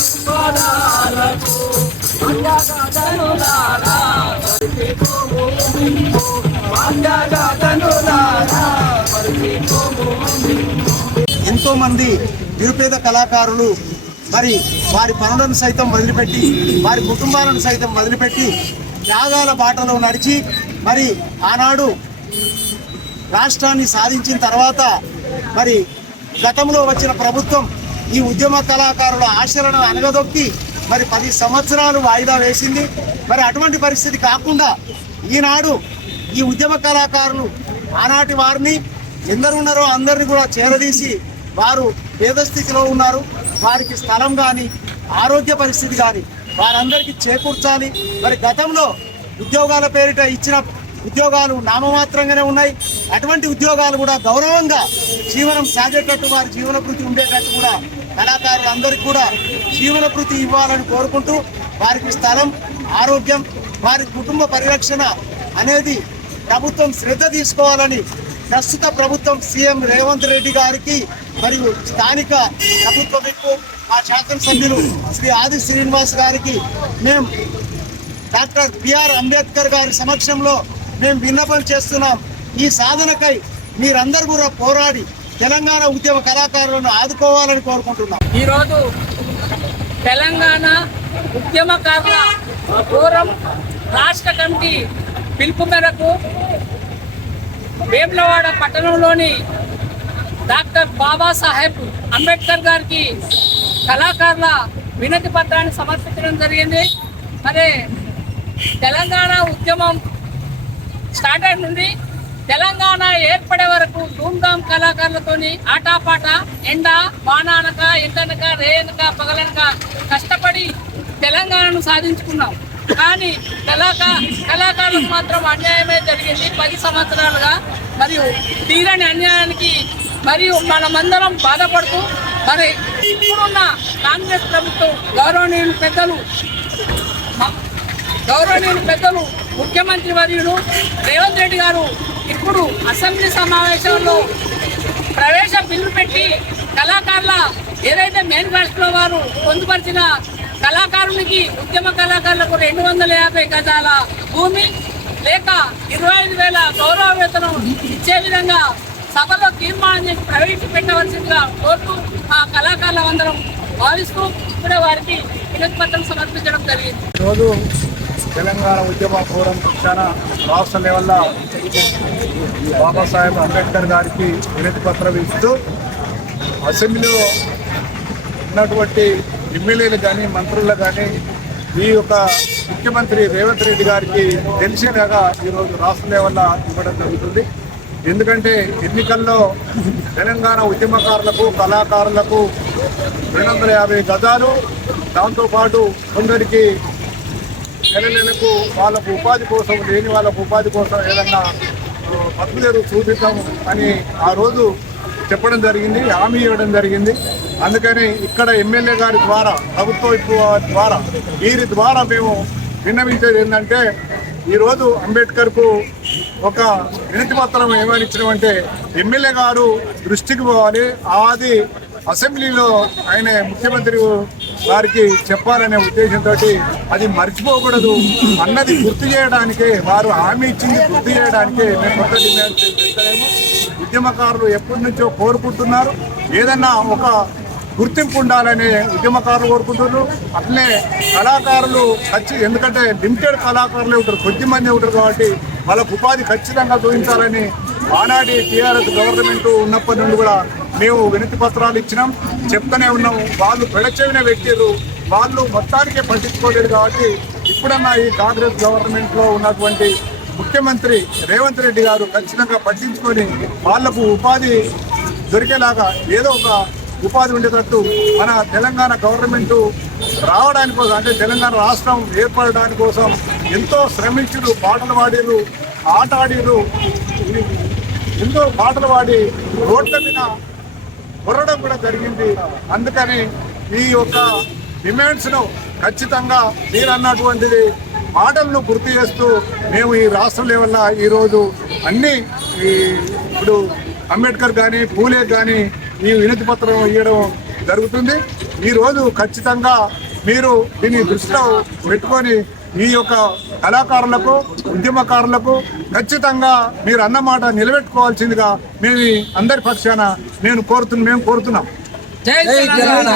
ఎంతో మంది నిరుపేద కళాకారులు మరి వారి పనులను సైతం వదిలిపెట్టి వారి కుటుంబాలను సైతం వదిలిపెట్టి త్యాగాల బాటలో నడిచి మరి ఆనాడు రాష్ట్రాన్ని సాధించిన తర్వాత మరి గతంలో వచ్చిన ప్రభుత్వం ఈ ఉద్యమ కళాకారుల ఆశలను అనగదొక్కి మరి 10 సంవత్సరాలు వాయిదా వేసింది. మరి అటువంటి పరిస్థితి కాకుండా ఈనాడు ఈ ఉద్యమ కళాకారులు ఆనాటి వారిని ఎందరున్నారో అందరినీ కూడా చేరదీసి వారు పేద స్థితిలో ఉన్నారు, వారికి స్థలం కానీ ఆరోగ్య పరిస్థితి కానీ వారందరికీ చేకూర్చాలి. మరి గతంలో ఉద్యోగాల పేరిట ఇచ్చిన ఉద్యోగాలు నామమాత్రంగానే ఉన్నాయి. అటువంటి ఉద్యోగాలు కూడా గౌరవంగా జీవనం సాగేటట్టు వారి జీవన భృతి ఉండేటట్టు కూడా కళాకారులందరికీ కూడా జీవన భృతి ఇవ్వాలని కోరుకుంటూ వారికి స్థలం, ఆరోగ్యం, వారి కుటుంబ పరిరక్షణ అనేది ప్రభుత్వం శ్రద్ధ తీసుకోవాలని ప్రస్తుత ప్రభుత్వం సీఎం రేవంత్ రెడ్డి గారికి మరియు స్థానిక ప్రభుత్వ విప్పు మా శాసనసభ్యులు శ్రీ ఆది శ్రీనివాస్ గారికి మేము డాక్టర్ బిఆర్ అంబేద్కర్ గారి సమక్షంలో మేము విన్నపం చేస్తున్నాం. ఈ సాధనకై మీరందరూ కూడా పోరాడి తెలంగాణ ఉద్యమ కళాకారులను ఆదుకోవాలని కోరుకుంటున్నాం. ఈరోజు తెలంగాణ ఉద్యమకారుల ఫోరం రాష్ట్ర కమిటీ పిలుపు మేరకు వేములవాడ పట్టణంలోని డాక్టర్ బాబాసాహెబ్ అంబేద్కర్ గారికి కళాకారుల వినతి పత్రాన్ని సమర్పించడం జరిగింది. మరి తెలంగాణ ఉద్యమం స్టార్ట్ అయిన నుండి తెలంగాణ ఏర్పడే వరకు ధూమ్ధామ్ కళాకారులతోని ఆటాపాట ఎండ వానానక ఎండనక రేయనక పగలనక కష్టపడి తెలంగాణను సాధించుకున్నాం. కానీ కళాకారులకు మాత్రం అన్యాయమే జరిగింది 10 సంవత్సరాలుగా. మరియు తీరని అన్యాయానికి మరియు మనమందరం బాధపడుతూ మరి ఇప్పుడున్న కాంగ్రెస్ ప్రభుత్వం గౌరవనీయులు పెద్దలు ముఖ్యమంత్రి వర్యులు రేవంత్ రెడ్డి గారు ఇప్పుడు అసెంబ్లీ సమావేశంలో ప్రవేశ బిల్లు పెట్టి కళాకారుల ఏదైతే మేనిఫెస్టోలో వారు పొందుపరిచిన కళాకారునికి ఉద్యమ కళాకారులకు 250 గజాల భూమి లేక 25,000 గౌరవ వేతనం ఇచ్చే విధంగా సభలో తీర్మానం చేసి ప్రవేశపెట్టవలసిందిగా కోరుతూ ఆ కళాకారులందరం భావిస్తూ ఇప్పుడే వారికి వినతి పత్రం సమర్పించడం జరిగింది. ఈరోజు తెలంగాణ ఉద్యమ ఫోరం పక్షాన రాష్ట్ర లెవెల్లో బాబాసాహెబ్ అంబేద్కర్ గారికి వినతి పత్రం ఇస్తూ అసెంబ్లీలో ఉన్నటువంటి ఎమ్మెల్యేలు కానీ మంత్రులు కానీ ఈ యొక్క ముఖ్యమంత్రి రేవంత్ రెడ్డి గారికి తెలిసేలాగా ఈరోజు రాష్ట్ర లెవెల్లో ఇవ్వడం జరుగుతుంది. ఎందుకంటే ఎన్నికల్లో తెలంగాణ ఉద్యమకారులకు కళాకారులకు 250 గజాలు, దాంతోపాటు కొందరికి నెలకు వాళ్ళకు ఉపాధి కోసం లేని వాళ్ళకు ఉపాధి కోసం ఏదన్నా పత్రికలు చూపిస్తాము అని ఆ రోజు చెప్పడం జరిగింది, హామీ ఇవ్వడం జరిగింది. అందుకని ఇక్కడ ఎమ్మెల్యే గారి ద్వారా ప్రభుత్వ ద్వారా వీరి ద్వారా మేము విన్నవించేది ఏంటంటే ఈరోజు అంబేద్కర్కు ఒక వినతి పత్రం ఏమని ఇచ్చినామంటే ఎమ్మెల్యే గారు దృష్టికి పోవాలి, అది అసెంబ్లీలో ఆయన ముఖ్యమంత్రి వారికి చెప్పాలనే ఉద్దేశంతో అది మర్చిపోకూడదు అన్నది గుర్తు చేయడానికే వారు హామీ ఇచ్చింది గుర్తు చేయడానికే మేము కొత్త డిమాండ్స్ చేస్తాము. ఉద్యమకారులు ఎప్పటి నుంచో కోరుకుంటున్నారు, ఏదన్నా ఒక గుర్తింపు ఉండాలని ఉద్యమకారులు కోరుకుంటున్నారు. అట్లనే కళాకారులు ఎందుకంటే లిమిటెడ్ కళాకారులే ఉంటారు, కొద్దిమంది ఉంటారు కాబట్టి వాళ్ళకు ఉపాధి ఖచ్చితంగా చూపించాలని ఆనాటి టీఆర్ఎస్ గవర్నమెంట్ ఉన్నప్పటి నుండి కూడా మేము వినతి పత్రాలు ఇచ్చినాం, చెప్తూనే ఉన్నాము. వాళ్ళు పెడచెవిన వ్యక్తులు, వాళ్ళు మొత్తానికే పట్టించుకోలేదు. కాబట్టి ఇప్పుడన్నా ఈ కాంగ్రెస్ గవర్నమెంట్లో ఉన్నటువంటి ముఖ్యమంత్రి రేవంత్ రెడ్డి గారు ఖచ్చితంగా పట్టించుకొని వాళ్లకు ఉపాధి దొరికేలాగా ఏదో ఒక ఉపాధి ఉండేటట్టు మన తెలంగాణ గవర్నమెంట్ రావడానికి కోసం, అంటే తెలంగాణ రాష్ట్రం ఏర్పడడానికి కోసం ఎంతో శ్రమించుడు, పాటలు పాడిరు, ఆట ఆడిరు, ఎంతో పాటలు పాడి రోడ్ల మీద కొరడం కూడా జరిగింది. అందుకని ఈ యొక్క డిమాండ్స్ను ఖచ్చితంగా మీరు అన్నటువంటిది మాటలను గుర్తు చేస్తూ మేము ఈ రాష్ట్ర లెవెల్లో ఈరోజు అన్నీ ఇప్పుడు అంబేద్కర్ కానీ పూలే కానీ ఈ వినతి పత్రం ఇవ్వడం జరుగుతుంది. ఈరోజు ఖచ్చితంగా మీరు దీన్ని దృష్టిలో పెట్టుకొని ఈ యొక్క కళాకారులకు ఉద్యమకారులకు ఖచ్చితంగా మీరు అన్నమాట నిలబెట్టుకోవాల్సిందిగా మేము అందరి పక్షాన మేము కోరుతున్నాం. జై తెలంగాణ.